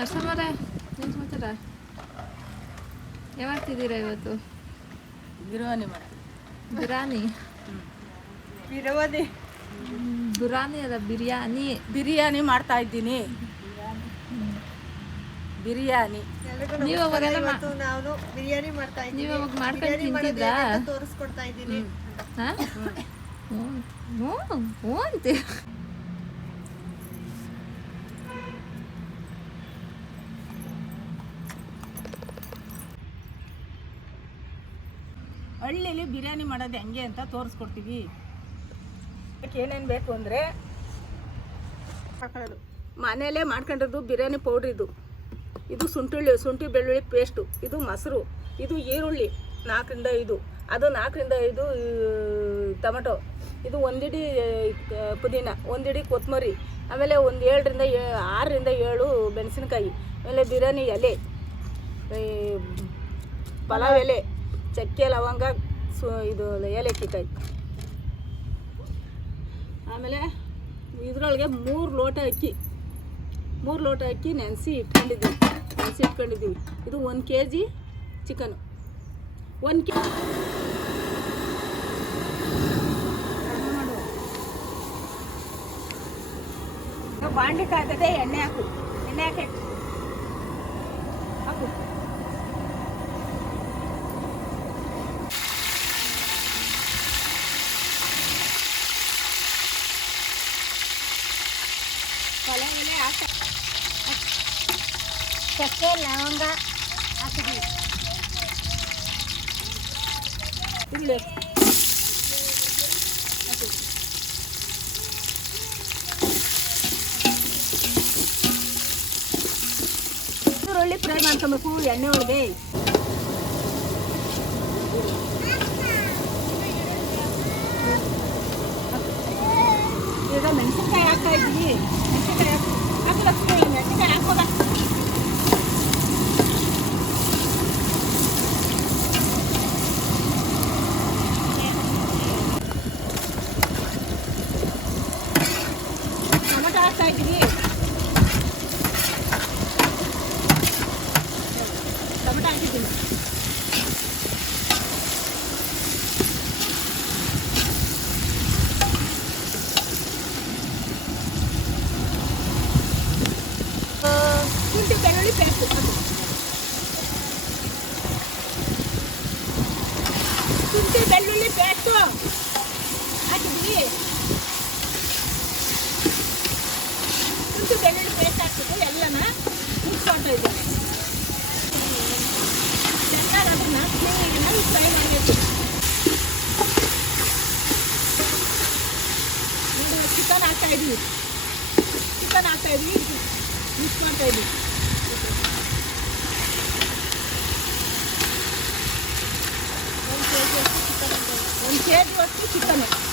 ನರಸಮ್ಮರೇ ಏನು ಸಮಾಚಾರ? ಏನು ಮಾಡ್ತಿದ್ದೀರಾ ಇವತ್ತು? ಬಿರಿಯಾನಿ ಬಿರಾನಿ ಬಿರಿಯಾನಿ? ಬಿರಾನಿ ಬಿರಿಯಾನಿ ಅಲ್ಲ ಬಿರಿಯಾನಿ. ಬಿರಿಯಾನಿ ಮಾಡ್ತಾ ಇದ್ದೀನಿ. ಬಿರಿಯಾನಿ. ನೀವು ಅವಾಗೆಲ್ಲ ನಾನು ಬಿರಿಯಾನಿ ಮಾಡ್ತಾ ಇದ್ದೀನಿ ನೀವು ಅವಾಗ ಮಾಡ್ಕೊಂಡು ತಿಂತಿದ್ರಾ? ತೋರಿಸ್ಕೊಡ್ತಾ ಇದ್ದೀನಿ. ಹಾಂ? ಹ್ಞೂ ಹ್ಞೂ ಹ್ಞೂ ಅಂತೀವಿ ಹಳ್ಳಿಲಿ ಬಿರಿಯಾನಿ ಮಾಡೋದು ಹೆಂಗೆ ಅಂತ ತೋರಿಸ್ಕೊಡ್ತೀವಿ. ಅದಕ್ಕೆ ಏನೇನು ಬೇಕು ಅಂದರೆ ಮನೆಯಲ್ಲೇ ಮಾಡ್ಕೊಂಡಿರೋದು ಬಿರಿಯಾನಿ ಪೌಡ್ರ್ ಇದು. ಇದು ಶುಂಠಿ ಶುಂಠಿ ಬೆಳ್ಳುಳ್ಳಿ ಪೇಸ್ಟು ಇದು ಮೊಸರು, ಇದು ಈರುಳ್ಳಿ, ನಾಲ್ಕರಿಂದ ಐದು. ಅದು ನಾಲ್ಕರಿಂದ ಐದು ಟೊಮೆಟೊ. ಇದು ಒಂದಿಡಿ ಪುದೀನ, ಒಂದಿಡಿ ಕೊತ್ತಂಬರಿ ಆಮೇಲೆ ಒಂದು ಏಳರಿಂದ ಏ- ಆರರಿಂದ ಏಳು ಮೆಣಸಿನ್ಕಾಯಿ. ಆಮೇಲೆ ಬಿರಿಯಾನಿ ಎಲೆ ಪಲಾವ್ ಎಲೆ. ಚಕ್ಕೆ ಲವಂಗ ಸು ಇದು ಏಲಕ್ಕಿಕಾಯಿ ಆಮೇಲೆ ಇದರೊಳಗೆ ಮೂರು ಲೋಟ ಅಕ್ಕಿ. ಮೂರು ಲೋಟ ಅಕ್ಕಿ ನೆನೆಸಿ ಇಟ್ಕೊಂಡಿದ್ದೀವಿ ನೆನೆಸಿ ಇಟ್ಕೊಂಡಿದ್ದೀವಿ ಇದು ಒಂದು ಕೆ ಜಿ ಚಿಕನು. ಒಂದು ಕೆ ಬಾಂಡಿ ಕಾಯ್ತದೆ, ಎಣ್ಣೆ ಹಾಕು. ಎಣ್ಣೆ ಹಾಕಿ. ಹಾಕು. ಪಲಾವ್ ಎಲೆ ಹಾಕ ಚಕ್ಕೆ ಲವಂಗ ಹಾಕಿದ್ದೀವಿ ಇರಲಿ ಈರುಳ್ಳಿ ಫ್ರೈ ಮಾಡ್ಕೊಬೇಕು ಎಣ್ಣೆ ಒಳಗೆ ಈಗ ಮೆಣಸಿನ್ಕಾಯಿ ಹಾಕ್ತಾ ಇದ್ದೀವಿ ಮೆಣಸಿನ್ಕಾಯಿ ಹಾಕು ಲಕ್ಷ್ಮಿ ಮೆಣಸಿನ್ಕಾಯಿ ಹಾಕೋದ ಟೊಮೆಟೊ ಹಾಕ್ತಾ ಇದ್ದೀವಿ ಟೊಮೆಟೊ ಹಾಕಿದ್ದೀನಿ ಶುಂಠಿ ಬೆಳ್ಳುಳ್ಳಿ ಪೇಸ್ಟ್ ಶುಂಠಿ ಬೆಳ್ಳುಳ್ಳಿ ಪೇಸ್ಟು ಹಾಕಿದ್ದೀವಿ ಶುಂಠಿ ಬೆಳ್ಳುಳ್ಳಿ ಪೇಸ್ಟ್ ಹಾಕ್ಬಿಟ್ಟು ಎಲ್ಲನ ಮಿಕ್ಸ್ ಮಾಡ್ತಾ ಇದ್ದೀವಿ ಚೆನ್ನಾಗಿ ಅದನ್ನ ಕ್ಲೀನಾಗಿ ಫ್ರೈ ಮಾಡಬೇಕು ಚಿಕನ್ ಹಾಕ್ತಾ ಇದ್ದೀವಿ ಚಿಕನ್ ಹಾಕ್ತಾ ಇದ್ದೀವಿ ಮಿಕ್ಸ್ ಮಾಡ್ತಾ ಇದ್ದೀವಿ ಒಂದು ಕೆ ಜಿ ಅಷ್ಟು ಚಿಕನ್ ನಿಮ್ಮ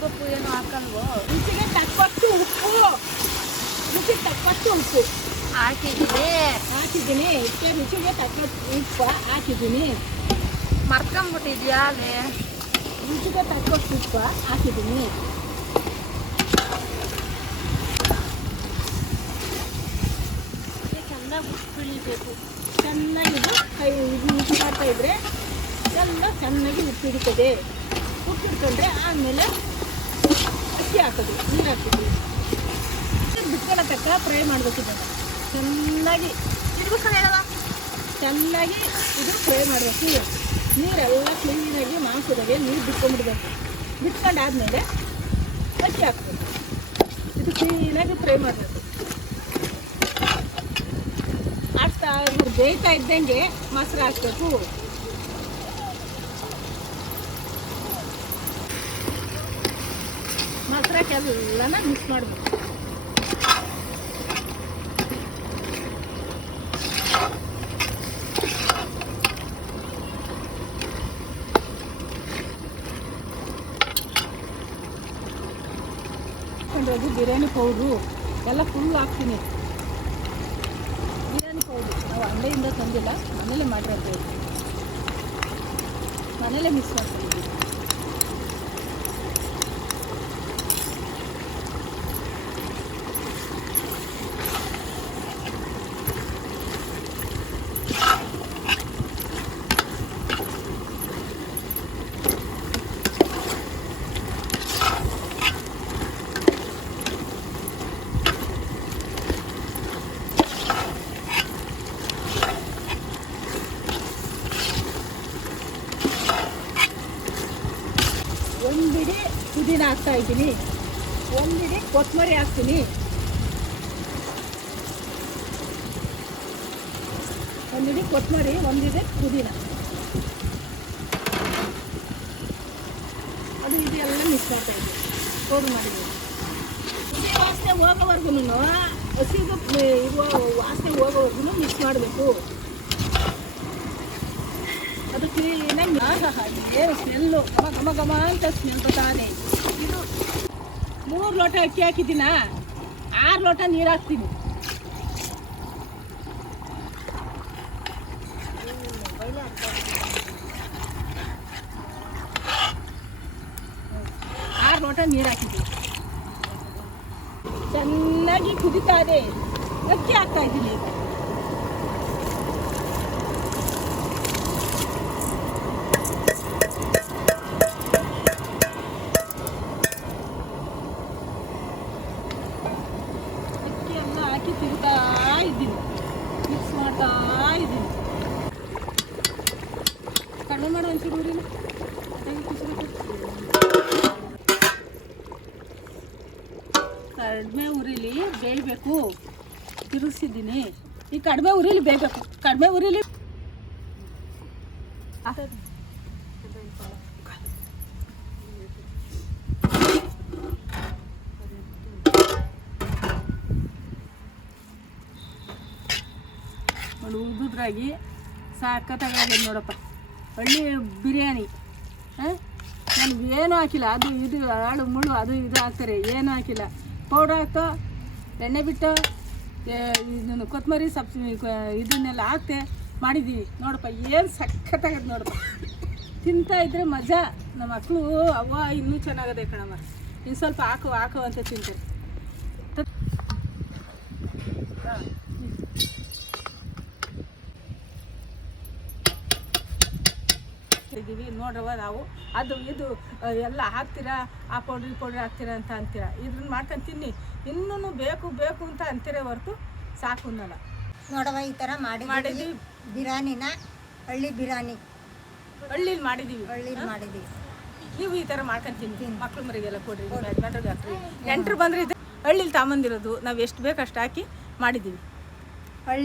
ಕಪ್ಪು ಏನು ಹಾಕಲ್ವೋ? ರುಚಿಗೆ ತಕ್ಕಷ್ಟು ಉಪ್ಪು. ರುಚಿಗೆ ತಕ್ಕಷ್ಟು ಉಪ್ಪು. ಹಾಕಿದ್ದೀನಿ. ಹಾಕಿದ್ದೀನಿ. ಇಷ್ಟೇ ರುಚಿಗೆ ತಕ್ಕಷ್ಟು ಉಪ್ಪು ಹಾಕಿದ್ದೀನಿ. ಮರ್ಕೊಂಬಿಟ್ಟಿದ್ಯಾ ಅಲ್ಲಿ? ರುಚಿಗೆ ತಕ್ಕಷ್ಟು ಉಪ್ಪು ಹಾಕಿದ್ದೀನಿ. ಚೆನ್ನಾಗಿ ಉಪ್ಪಿಳಿಬೇಕು ಚೆನ್ನಾಗಿ ಇದು ಕೈ ಇದು ಮಾಡ್ತಾ ಇದ್ರೆ ಎಲ್ಲ ಚೆನ್ನಾಗಿ ಉಪ್ಪಿಡ್ತದೆ ಉಪ್ಪಿಡ್ಕೊಂಡ್ರೆ ಆಮೇಲೆ ಅಕ್ಕಿ ಹಾಕೋದು ನೀರು ಹಾಕಿದ್ರು ಬಿಟ್ಕೊಳ ತಕ್ಕ ಫ್ರೈ ಮಾಡಬೇಕು ಇದನ್ನು. ಚೆನ್ನಾಗಿ ಚೆನ್ನಾಗಿ ಇದು ಫ್ರೈ ಮಾಡಬೇಕು ನೀರೆಲ್ಲ ಕ್ಲೀನಾಗಿ ಮಾಂಸದಾಗೆ ನೀರು ಬಿಟ್ಕೊಂಡ್ಬಿಡ್ಬೇಕು. ಬಿಟ್ಕೊಂಡಾದ್ಮೇಲೆ ಅಕ್ಕಿ ಹಾಕ್ಬೇಕು. ಇದು ಕ್ಲೀನಾಗಿ ಫ್ರೈ ಮಾಡಬೇಕು. ಹಾಕ್ತಾ ಬೇಯ್ತಾ ಇದ್ದಂಗೆ ಮೊಸರು ಹಾಕ್ಬೇಕು. ಮೊಸರಕ್ಕೆಲ್ಲನ ಮಿಕ್ಸ್ ಮಾಡಬೇಕು ಹಾಕೊಂಡ್ರೆ ಬಿರಿಯಾನಿ ಪೌಡ್ರು ಎಲ್ಲ ಫುಲ್ ಹಾಕ್ತೀನಿ. ಬಿರಿಯಾನಿ ಪೌಡ್ರು ನಾವು ಅಂಗಡಿಯಿಂದ ತಂದಿಲ್ಲ, ಮನೇಲೆ ಮಾಡಿರೋದು. ಮನೇಲೆ ಮಿಕ್ಸ್ ಮಾಡ್ಕೊಂಡಿದ್ದೀವಿ. ಒಂದಿಡಿ ಪುದೀನ ಹಾಕ್ತಾ ಇದ್ದೀನಿ. ಒಂದಿಡಿ ಕೊತ್ತಂಬರಿ ಹಾಕ್ತೀನಿ. ಒಂದಿಡಿ ಕೊತ್ತಂಬರಿ ಒಂದಿದೆ ಪುದೀನ. ಅದು ಇದೆಲ್ಲ ಮಿಕ್ಸ್ ಮಾಡ್ತಾ ಇದ್ದೀನಿ ಪೌಡ್ರ್ ಮಾಡಿದ್ದೀನಿ ಇದೇ ವಾಸನೆ ಹೋಗೋವರೆಗೂ, ಹಸಿದು ಇದು ವಾಸನೆ ಹೋಗೋವರೆಗೂ ಮಿಕ್ಸ್ ಮಾಡಬೇಕು. ಕ್ಲೀನಾಗಿ ಏನು ಸ್ಮೆಲ್ಲು. ಘಮ ಅಂತ ಸ್ಮೆಲ್ ಬರ್ತಾನೆ. ಇದು ಮೂರು ಲೋಟ ಅಕ್ಕಿ ಹಾಕಿದ್ದೀನ? ಆರು ಲೋಟ ನೀರು ಹಾಕ್ತೀನಿ. ಆರು ಲೋಟ ನೀರು ಹಾಕಿದ್ದೀನಿ. ಚೆನ್ನಾಗಿ ಕುದಿತಾ ಇದೆ. ಅಕ್ಕಿ ಹಾಕ್ತಾ ಇದ್ದೀನಿ ಈಗ ಅಕ್ಕಿ ಎಲ್ಲ ಹಾಕಿ ತಿಂತಾ ಇದ್ದೀನಿ. ಮಿಕ್ಸ್ ಮಾಡ್ತಾ ಇದ್ದೀನಿ. ಕಡಿಮೆ ಮಾಡೋ ಒಂಚೂರು ಊರಿನ ಕಡಿಮೆ ಉರಿಲಿ ಬೇಯಬೇಕು. ತಿರುಗಿಸಿದ್ದೀನಿ. ಈ ಕಡಿಮೆ ಉರಿಲಿ ಬೇಯಬೇಕು. ಕಡಿಮೆ ಉರಿಲಿ ಒಂದು ಉದ್ದುದ್ರಾಗಿ ಸಾಕತ್ತಾಗಿದೆ ನೋಡಪ್ಪ. ಹಳ್ಳಿ ಬಿರಿಯಾನಿ. ನಾನು ಏನೂ ಹಾಕಿಲ್ಲ. ಅದು ಇದು, ಹಾಳು ಮುಳು ಅದು ಇದು ಹಾಕ್ತಾರೆ. ಏನೂ ಹಾಕಿಲ್ಲ. ಪೌಡ್ರ್ ಹಾಕ್ತೋ ಎಣ್ಣೆ ಬಿಟ್ಟು ಇದನ್ನು ಕೊತ್ತಂಬರಿ ಸಬ್ ಇದನ್ನೆಲ್ಲ ಹಾಕ್ತೆ. ಮಾಡಿದ್ದೀವಿ. ನೋಡಪ್ಪ, ಏನು ಸಖತ್ತಾಗತ್ತೆ ನೋಡಪ್ಪ. ತಿಂತಾ ಇದ್ರೆ ಮಜಾ. ನಮ್ಮ ಮಕ್ಕಳು ಅವ್ವ, ಇನ್ನೂ ಚೆನ್ನಾಗದೆ ಕಣಮ್ಮ. ಇನ್ನು ಸ್ವಲ್ಪ ಹಾಕು ಹಾಕು ಅಂತ ತಿಂತಾರೆ. ಇದ್ದೀವಿ ನೋಡ್ರವ ನಾವು. ಅದು ಇದು ಎಲ್ಲ ಹಾಕ್ತೀರಾ ಆ ಪೌಡ್ರ್ ಈ ಪೌಡ್ರ್ ಹಾಕ್ತೀರಾ ಅಂತ ಅಂತೀರಾ. ಇದನ್ನ ಮಾಡ್ಕೊಂಡು ತಿನ್ನಿ. ಇನ್ನೂ ಬೇಕು ಬೇಕು ಅಂತ ಅಂತೀರ ಹೊರತು ಸಾಕು ನಲ್ಲ ನೋಡವ ಈ ಥರ ಮಾಡಿ ಮಾಡಿದ್ವಿ. ಬಿರಿಯಾನಿನ ಹಳ್ಳಿ ಬಿರಿಯಾನಿ ಹಳ್ಳಿಲಿ ಮಾಡಿದ್ದೀವಿ ಹಳ್ಳಿಲಿ ಮಾಡಿದ್ದೀವಿ ನೀವು ಈ ಥರ ಮಾಡ್ಕೊಂಡು ತಿನ್ನಿ. ಮಕ್ಳು ಮರಿಗೆಲ್ಲ ಕೊಡ್ರಿ ಯಜಮಾನ್ರಿಗೆ ಹಾಕ್ರಿ. ನೆಂಟ್ರು ಬಂದ್ರೆ ಇದು ಹಳ್ಳಿಲಿ ತಾಂಬಂದಿರೋದು ನಾವು ಎಷ್ಟು ಬೇಕು ಅಷ್ಟು ಹಾಕಿ ಮಾಡಿದ್ದೀವಿ ಹಳ್ಳಿ